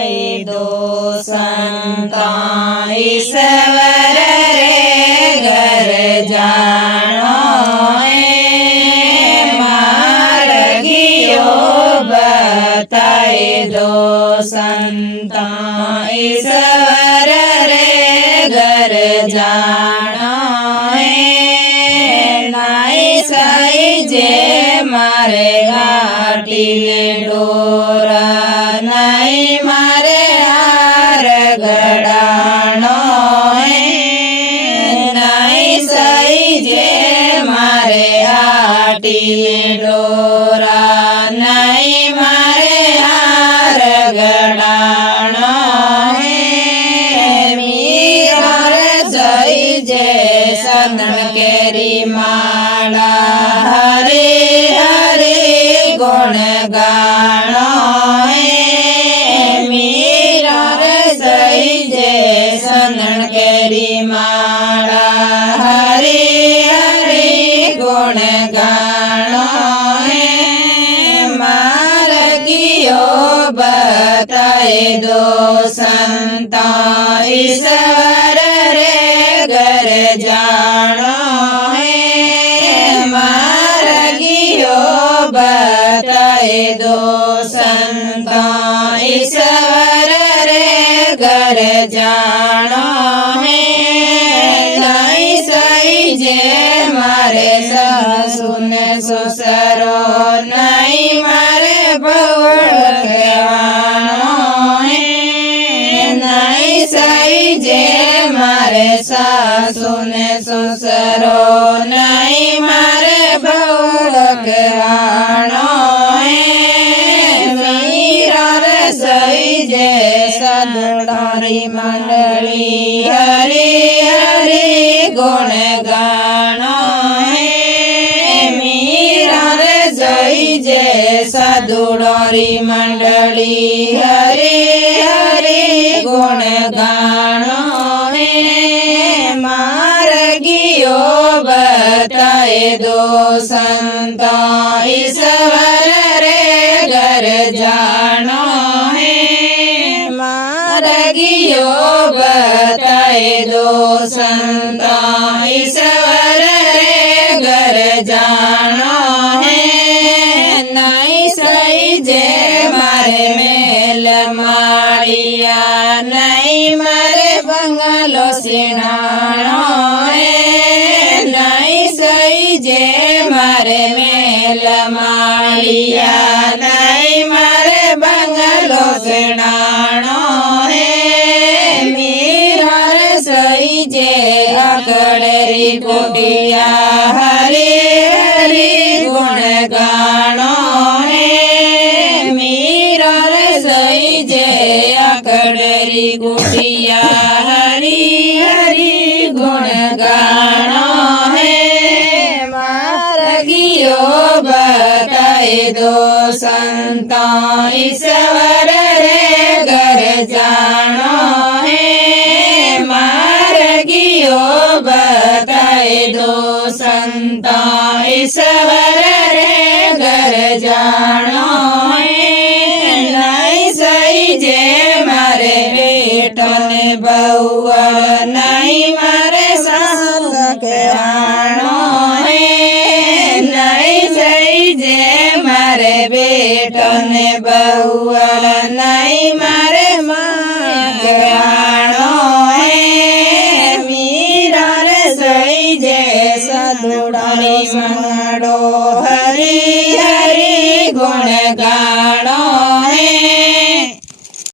बताए दो संता ईश्वर रे घर जानो मार्गियो बताए दो संता ईश्वर रे घर जानो नाई साई जे मारे घाटी ने डोरा नाई मारे हार गड़ानो नाई साई जे मारे घाटी ने डोरा नाई मारे हार गड़ानो मीरा जय जय सदन केरी माला हरे हरे गुण गानो मीरा जय जय सदन केरी माला हरे हरे गुण गानो मार्गियो बताए दो संता ईश्वर रे घर जानो मार्गियो बताए दो संता ईश्वर रे घर जानो नाई सही जे मारे सासुन ससुरो नाई मारे बउड़ कहवानो नाई सही जे मारे सासुन ससुरो नाई मारे बउड़ कहवानो मीरा सही जे सदड़ी मंडली हरि हरि गुण गानो मीरा जय जय सदड़ी मंडली हरि हरि गुण गानो मार्गियो बताए दो संता ईश्वर रे घर जानो मार्गियो बताए दो संता ईश्वर रे घर जानो नाई सही जे मारे मेल माड़िया नाई मारे बंगलो सिणानो नाई सही जे मारे मेल माड़िया नाई मारे बंगलो सिणानो मीरा सही जे अकड़री कुटिया हरि हरि गुण गानो मीरा सही जे अकड़री कुटिया हरि हरि गुण गानो मार्गियो बताए दो संता ईश्वर रे घर जानो मार्गियो बताए दो संता ईश्वर रे घर जानो नाई सही जे मारे बेटन बउआ नाई मारे सास कहवानो नाई सही जे मारे बेटन बउआ नाई मारे माँ कहवानो मीरा सही जे सदड़ी मंगड़ो हरि हरि गुण गानो